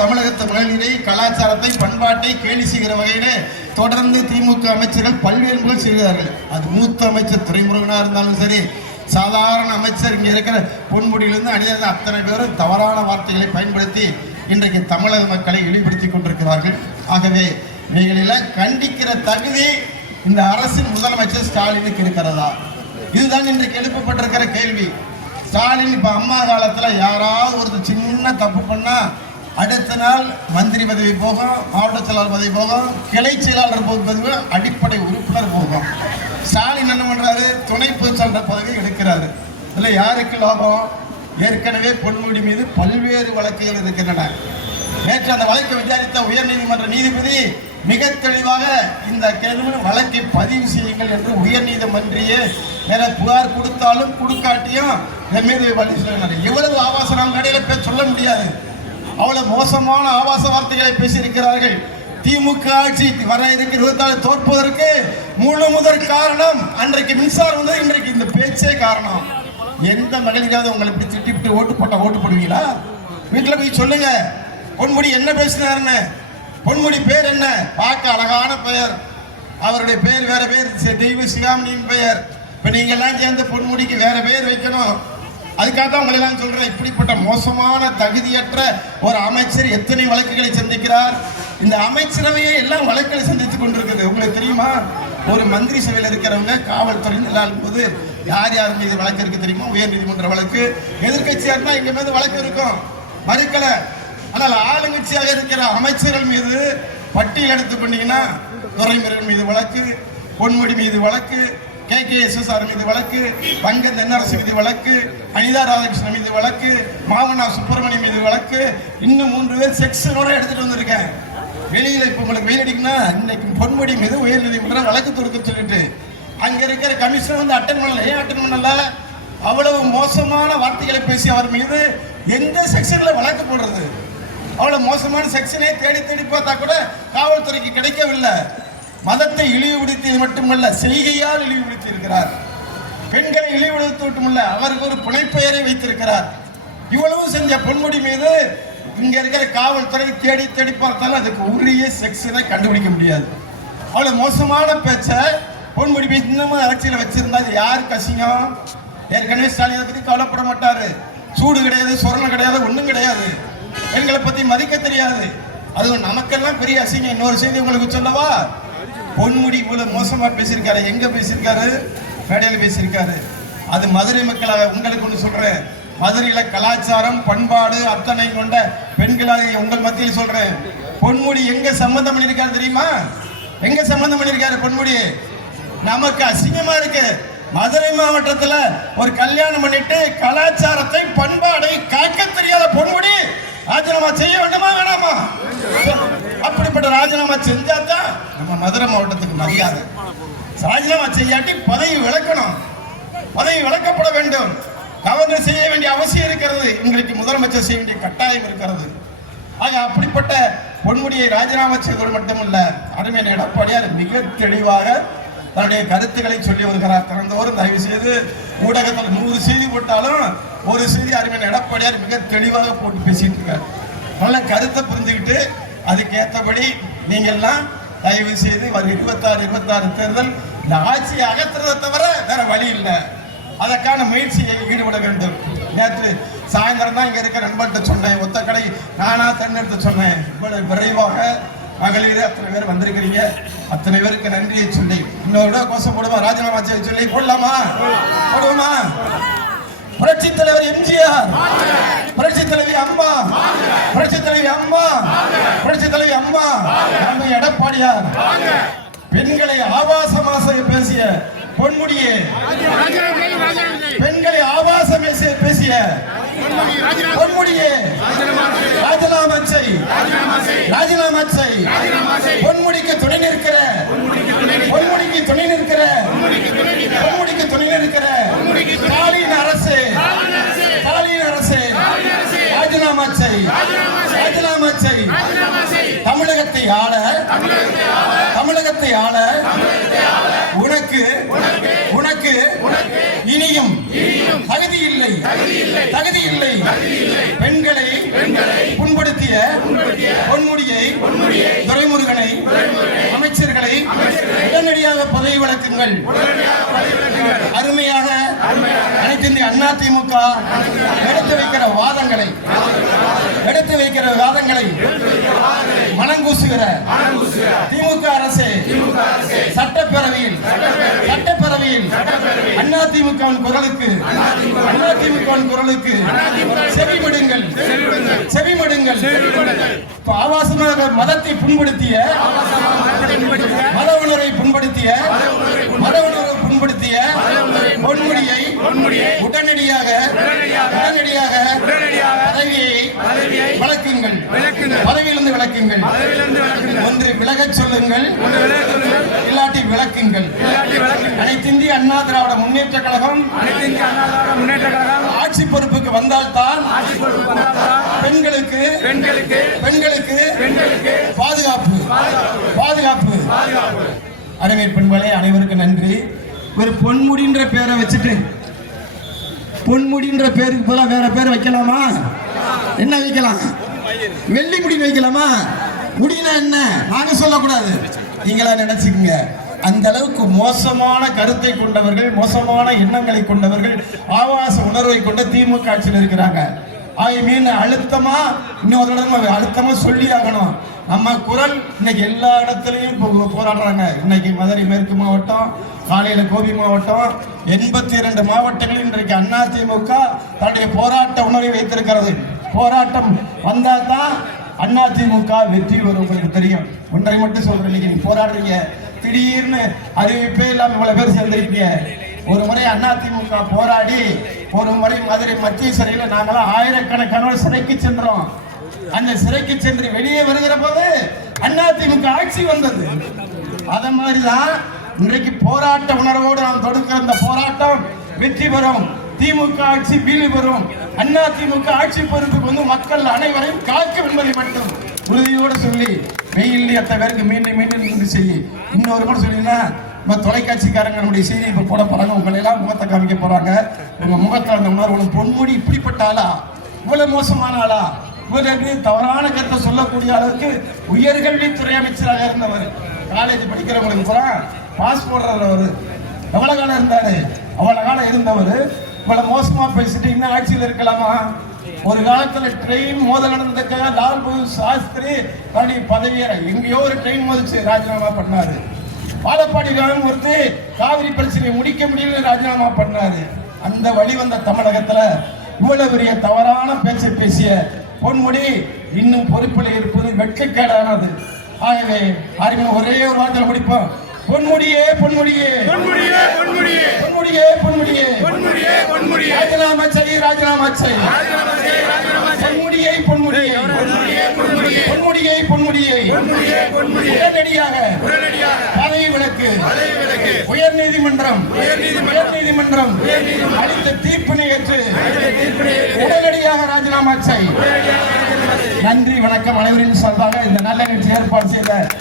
தமிழகத்து மகளிரை கலாச்சாரத்தை பண்பாட்டை கேலி செய்கிற வகையிலே தொடர்ந்து திமுக அமைச்சர்கள் பல்வேறு முறை செய்கிறார்கள் அது மூத்த அமைச்சர் துறைமுருகனாக இருந்தாலும் சரி சாதாரண அமைச்சர் இங்கே இருக்கிற பொன்முடியிலிருந்து அணிந்த அத்தனை பேரும் தவறான வார்த்தைகளை பயன்படுத்தி இன்றைக்கு தமிழக மக்களை இழிவுபடுத்தி கொண்டிருக்கிறார்கள். ஆகவே இவைகளெல்லாம் கண்டிக்கிற தகுதி இந்த அரசின் முதலமைச்சர் ஸ்டாலினுக்கு இருக்கிறதா? இதுதான் இன்றைக்கு எழுப்பப்பட்டிருக்கிற கேள்வி. ஸ்டாலின் இப்போ அம்மா காலத்தில் யாராவது ஒரு சின்ன தப்பு பண்ணால் அடுத்த நாள் மந்திரி பதவி போகும் மாவட்ட செயலாளர் பதவி போகும் கிளை செயலாளர் பதவி அடிப்படை உறுப்பினர் போகும். ஸ்டாலின் என்ன பண்றாரு? துணை பொதுச்செயலாளர் பதவி எடுக்கிறாரு. இதுல யாருக்கு லாபம்? ஏற்கனவே பொன்முடி மீது பல்வேறு வழக்குகள் இருக்கின்றன. நேற்று அந்த வழக்கை விசாரித்த உயர்நீதிமன்ற நீதிபதி மிக தெளிவாக இந்த கேள்வி வழக்கை பதிவு செய்யுங்கள் என்று உயர்நீதிமன்றியே வேற புகார் கொடுத்தாலும் கொடுக்காட்டியும் என் மீது வழி சொல்லினார் எவ்வளவு ஆபாசம் நடையில பேச சொல்ல முடியாது. அவ்வளவு மோசமான ஆபாச வார்த்தைகளை பேசியிருக்கிறார்கள். திமுக ஆட்சி வர இருக்கிற இருபத்தாறு தோற்பதற்கு முழு முதற் காரணம் அன்றைக்கு மின்சாரம் வந்து இன்றைக்கு இந்த பேச்சே காரணம். எந்த மகளிராவது உங்களை இப்படி திட்டிவிட்டு ஓட்டு போட்டா ஓட்டு போடுவீங்களா? வீட்டில் போய் சொல்லுங்க. பொன்முடி என்ன பேசினாருன்னு? பொன்முடி பேர் என்ன? பார்க்க அழகான பெயர். அவருடைய பேர் வேற பேர். தெய்வ சிகாமணியின் பெயர். இப்ப நீங்க எல்லாம் சேர்ந்து பொன்முடிக்கு வேற பேர் வைக்கணும். அதுக்காக தான் உங்களை சொல்கிறேன் சொல்றேன். இப்படிப்பட்ட மோசமான தகுதியற்ற ஒரு அமைச்சர் எத்தனை வழக்குகளை சந்திக்கிறார்? இந்த அமைச்சரவையே எல்லாம் வழக்குகளை சந்தித்துக் கொண்டிருக்குது. உங்களுக்கு தெரியுமா? ஒரு மந்திரி சபையில் இருக்கிறவங்க காவல்துறை இல்லாத போது யார் யார் மீது வழக்கு இருக்கு தெரியுமா? உயர் நீதிமன்ற வழக்கு. எதிர்கட்சியா இருந்தா எங்க மீது வழக்கு இருக்கும். மறுக்கல. ஆனால் ஆளுங்கட்சியாக இருக்கிற அமைச்சர்கள் மீது பட்டியல் கொண்டீங்கன்னா துறைமுறைகள் மீது வழக்கு பொன்முடி மீது வழக்கு கே. கே. எஸ். ஆர் மீது வழக்கு வங்க தென்னரசு மீது வழக்கு அனிதா ராதாகிருஷ்ணன் மீது வழக்கு மாமனா சுப்பிரமணியம் மீது வழக்கு. இன்னும் மூன்று பேர் செக்ஷனோட எடுத்துட்டு வந்திருக்கேன். வெளியில இப்ப உங்களுக்கு வெயில் அடிக்குன்னா இன்னைக்கு பொன்முடி மீது உயர் நீதிமன்றம் வழக்கு தொடுக்க சொல்லிட்டு. அங்க இருக்கிற கமிஷனர் வந்து அட்டன் பண்ணல. ஏன் அட்டன் பண்ணல? அவ்வளவு மோசமான வார்த்தைகளை பேசி அவர் மீது எந்த செக்ஷன்ல வழக்கு போடுறது? அவ்வளவு மோசமான செக்ஷனே தேடி தேடி பார்த்தா கூட காவல்துறைக்கு கிடைக்கவில்லை. மதத்தை இழிவுபடுத்தியது மட்டுமல்ல செய்கையால் இழிவுபடுத்தி இருக்கிறார் பெண்களை இழிவுபடுத்தி மட்டுமல்ல அவருக்கு ஒரு புனைப்பெயரை வைத்திருக்கிறார். இவ்வளவு செஞ்ச பொன்முடி மீது இங்க இருக்கிற காவல்துறை தேடி தேடி பார்த்தாலும் அதுக்கு உரிய செக்ஷனை கண்டுபிடிக்க முடியாது. அவ்வளவு மோசமான பேச்சை பொன்முடி பேசி இன்னமும் அரசியல வச்சிருந்தா அது யாருக்கு அசிங்கம் ஏற்கனவே ஸ்டாலினை பத்தி கவலைப்பட மாட்டாரு. சூடு கிடையாது சொரணம் கிடையாது ஒண்ணும் கிடையாது. பெண்களை பத்தி மதிக்க தெரியாது. அது நமக்கெல்லாம் பெரிய அசிங்கம். இன்னொரு செய்தி உங்களுக்கு சொல்லவா? பொன்முடி மூலம் மோசமாக பேசியிருக்காரு. எங்க பேசியிருக்காரு? மேடையில் பேசியிருக்காரு. அது மதுரை மக்களாக உங்களுக்கு ஒன்று சொல்றேன். மதுரையில் கலாச்சாரம் பண்பாடு அத்தனை கொண்ட பெண்களாக உங்கள் மத்தியில் சொல்றேன். பொன்முடி எங்க சம்பந்தம் பண்ணியிருக்காரு தெரியுமா? எங்க சம்பந்தம் பண்ணியிருக்காரு பொன்முடி நமக்கு அசிங்கமா இருக்கு. மதுரை மாவட்டத்தில் ஒரு கல்யாணம் பண்ணிட்டு கலாச்சாரத்தை பண்பாடை காக்க தெரியாத பொன்முடி ராஜினாமா செய்ய வேண்டுமா வேணாமா? அப்படிப்பட்ட ராஜினாமா செஞ்சா தான் நம்ம மதுரை மாவட்டத்துக்கு மரியாதை. ராஜினாமா செய்யாட்டி பதவி விளக்கணும். பதவி விளக்கப்பட வேண்டும். கவர்னர் செய்ய வேண்டிய அவசியம் இருக்கிறது. எங்களுக்கு முதலமைச்சர் செய்ய வேண்டிய கட்டாயம் இருக்கிறது. ஆக அப்படிப்பட்ட பொன்முடியை ராஜினாமா செய்தது மட்டுமல்ல அருமையான எடப்பாடியார் மிக தெளிவாக தன்னுடைய கருத்துக்களை சொல்லி வருகிறார். திறந்தோறும் தயவு செய்து ஊடகத்தில் நூறு செய்தி போட்டாலும் ஒரு செய்தி அருமையான எடப்பாடியார் மிக தெளிவாக போட்டு பேசிட்டு இருக்கார். நல்ல கருத்தை புரிஞ்சுக்கிட்டு அதுக்கேற்றபடி நீங்கள்லாம் தயவு செய்து வரும் இருபத்தாறு இருபத்தாறு தேர்தல் இந்த ஆட்சியை அகற்றுறதை தவிர வேற வழி இல்லை. அதற்கான முயற்சியை ஈடுபட வேண்டும். நேற்று சாயந்தரம் தான் இங்கே இருக்க நண்பர்கிட்ட சொன்னேன். ஒத்த கடை நானாக தேர்ந்தெடுத்து சொன்னேன். இவ்வளவு விரைவாக மகளிர் அத்தனை பேர் வந்திருக்கிறீங்க. அத்தனை பேருக்கு நன்றியை சொல்லி இன்னொரு கோஷம் போடுமா? ராஜினாமா செய்ய சொல்லி போடலாமா? போடுவோமா? புரட்சி தலைவர் எம்ஜிஆர். புரட்சி தலைவி அம்மா. புரட்சி தலைவி அம்மா. புரட்சி தலைவி அம்மா. நம்ம எடப்பாடியார். பெண்களை ஆபாசமாக பேசிய பொன்முடியே. பெண்களை ஆபாசம் பேசிய பொன்முடியே. ராஜினாமா செய் ராஜினாமா செய் பொன்முடிக்கு துணை நிற்கிற பொன்முடிக்கு துணை நிற்கிற பொன்முடிக்கு துணை நிற்கிற ஸ்டாலின் அரசு ஸ்டாலின் அரசு ராஜினாமா செய் ராஜினாமா செய் தமிழகத்தை ஆள. தமிழகத்தை ஆள. உனக்கு. உனக்கு. இனியும். தகுதி இல்லை. தகுதி இல்லை. பெண்களை புண்படுத்திய பொன்முடியை துரைமுருகனை அமைச்சர்களை உடனடியாக பதவி விலக்குங்கள் அருமையாக அனைத்து அண்ணா திமுக எடுத்து வைக்கிற வாதங்களை எடுத்து வைக்கிற வாதங்களை மனங்கூசுகிற திமுக அரசு சட்டப்பேரவையில் சட்டப்பேரவையில் அண்ணா திமுகவின் குரலுக்கு அண்ணா திமுகவின் குரலுக்கு செவிமடுங்கள் செவிமடுங்கள் ஆபாசமாக மதத்தை புண்படுத்திய மத உணர்வை புண்படுத்திய மத உணர்வை புண்படுத்திய பொன்முடியை உடனடியாக உடனடியாக பதவியை வழக்குங்கள் பதவியிலிருந்து விளக்குங்கள். ஒன்று விலகச் சொல்லுங்கள். இல்லாட்டி விளக்குங்கள். அனைத்து இந்திய அண்ணா திராவிட முன்னேற்ற கழகம் முன்னேற்ற கழகம் ஆட்சி பொறுப்புக்கு வந்தால்தான் பெண்களுக்கு பெண்களுக்கு பெண்களுக்கு பெண்களுக்கு பாதுகாப்பு. பாதுகாப்பு. அனைவரை பெண்களே அனைவருக்கும் நன்றி. ஒரு பொன்முடின்ற பேரை வச்சுட்டு பொன்முடின்ற பேருக்கு பதிலாக வேற பேர் வைக்கலாமா? என்ன வைக்கலாம்? வெள்ளி முடி வைக்கலாமா? முடினா என்ன? நாங்க சொல்லக்கூடாது. நீங்களா நினைச்சுக்கோங்க. அந்த அளவுக்கு மோசமான கருத்தை கொண்டவர்கள் மோசமான எண்ணங்களை கொண்டவர்கள் ஆவாச உணர்வை கொண்ட திமுக ஆட்சியில் இருக்கிறாங்க. ஐ மீன் அழுத்தமா? இன்னொரு தடவை அழுத்தமா சொல்லி ஆகணும். நம்ம குரல் இன்னைக்கு எல்லா இடத்துலையும் போ- போராடுறாங்க. இன்னைக்கு மதுரை மேற்கு மாவட்டம் காலையில கோபி மாவட்டம் எண்பத்தி இரண்டு மாவட்டங்களில் இன்றைக்கு அண்ணா திமுக தன்னுடைய போராட்ட உணர்வை வைத்திருக்கிறது. போராட்டம் வந்தால் தான் அண்ணா திமுக வெற்றி வரும் உங்களுக்கு தெரியும். ஒன்றை மட்டும் சொல்றேன் நீங்க போராடுறீங்க. திடீர்னு அறிவிப்பே இல்லாம இவ்வளவு பேர் சேர்ந்திருக்கீங்க. ஒரு முறை அண்ணா திமுக போராடி ஒரு முறை மதுரை மத்திய சிறையில் நாங்களாம் ஆயிரக்கணக்கானோர் சிறைக்கு சென்றோம். அந்த சிறைக்கு சென்று வெளியே வருகிற போது அதிமுக ஆட்சி வந்தது. அத மாதிரிதான் இன்றைக்கு போராட்ட உணர்வோடு நாம் தொடுக்கிற இந்த போராட்டம் வெற்றி பெறும். திமுக ஆட்சி வீழ்ச்சி பெறும். அண்ணா திமுக ஆட்சி பொறுப்புக்கு வந்து மக்கள் அனைவரையும் காக்கும் என்பதை மட்டும் உறுதியோடு சொல்லி வெயில் அத்தவருக்கு பேருக்கு மீண்டும் மீண்டும் நின்று செய்ய இன்னொரு கூட சொல்லினா நம்ம தொலைக்காட்சிக்காரங்க நம்முடைய செய்தி இப்போ போட போறாங்க உங்களை எல்லாம் முகத்தை காமிக்க போறாங்க. உங்க முகத்தில் அந்த உணர்வு பொன்முடி இப்படிப்பட்ட ஆளா? இவ்வளவு மோசமான ஆளா? இவருக்கு தவறான கருத்தை சொல்லக்கூடிய அளவுக்கு உயர்கல்வித்துறை அமைச்சராக இருந்தவர். காலேஜ் படிக்கிறவங்களுக்கு கூட பாஸ் போடுறவர் எவ்வளவு காலம் இருந்தாரு? அவ்வளவு காலம் இருந்தவர். இவ்வளவு மோசமா பேசிட்டு இன்னும் ஆட்சியில் இருக்கலாமா? ஒரு காலத்துல ட்ரெயின் மோதல் நடந்ததுக்காக லால் பகதூர் சாஸ்திரி தன்னுடைய பதவியை எங்கேயோ ஒரு ட்ரெயின் மோதிச்சு ராஜினாமா பண்ணாரு. பாலப்பாடி ராமமூர்த்தி காவிரி பிரச்சனையை முடிக்க முடியல ராஜினாமா பண்ணாரு. அந்த வழி வந்த தமிழகத்துல இவ்வளவு பெரிய தவறான பேச்சை பேசிய பொன்முடி இன்னும் பொறுப்பில் இருப்பது வெட்கக்கேடானது. ஆகவே அறிமுகம் ஒரே ஒரு வார்த்தையில் முடிப்போம். பொன்முடியே பொன்முடியே. பொன்முடியே பொன்முடியே. பொன்முடியே பொன்முடியே. பொன்முடியே பொன்முடியே. ராஜினாமா செய் ராஜினாமா செய். பொன்முடியை பொன்முடியை. பொன்முடியே பொன்முடியே. பொன்முடியை உடனடியாக. பதவி விலக்கு. உயர் நீதிமன்றம். உயர்நீதிமன்றம். நீதிமன்றம். அளித்த தீர்ப்பினை ஏற்று. உடனடியாக ராஜினாமா செய். நன்றி வணக்கம் அனைவரின் சார்பாக இந்த நல்ல நிகழ்ச்சி ஏற்பாடு செய்த